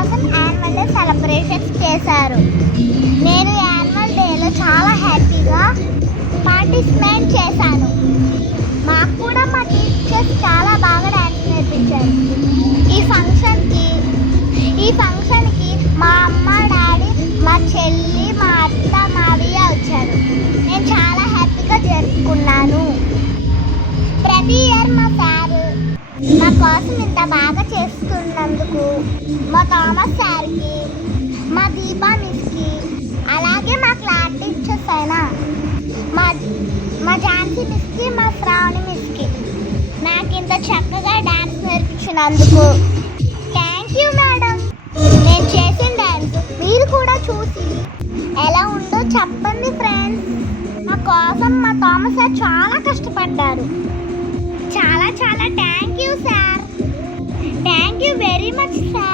కోసం annual day celebrations చేశారు. నేను యాన్యువల్ డేలో చాలా హ్యాపీగా పార్టిసిపేట్ చేశాను. మాకు కూడా మా టీచర్స్ చాలా బాగా డ్యాన్స్ నేర్పించారు. ఈ ఫంక్షన్కి మా అమ్మ, డాడీ, మా చెల్లి, మా అత్త, మావయ్య వచ్చారు. నేను చాలా హ్యాపీగా జరుపుకున్నాను. ప్రతి ఇయర్ మా సారు మా కోసం ఇంత బాగా చేస్తున్నందుకు మా థామస్ సార్కి, మా దీపా మిస్కి, అలాగే మా క్లాస్ టీచర్స్ అయిన మా ఝాన్సీ మిస్కి, మా శ్రావణి మిస్కి నాకు ఇంత చక్కగా డ్యాన్స్ నేర్పించినందుకు థ్యాంక్ యూ మేడం. నేను చేసిన డ్యాన్స్ మీరు కూడా చూసి ఎలా ఉందో చెప్పండి ఫ్రెండ్స్. మా కోసం మా థామస్ సార్ చాలా కష్టపడ్డారు. చాలా చాలా thank you sir. Thank you very much sir.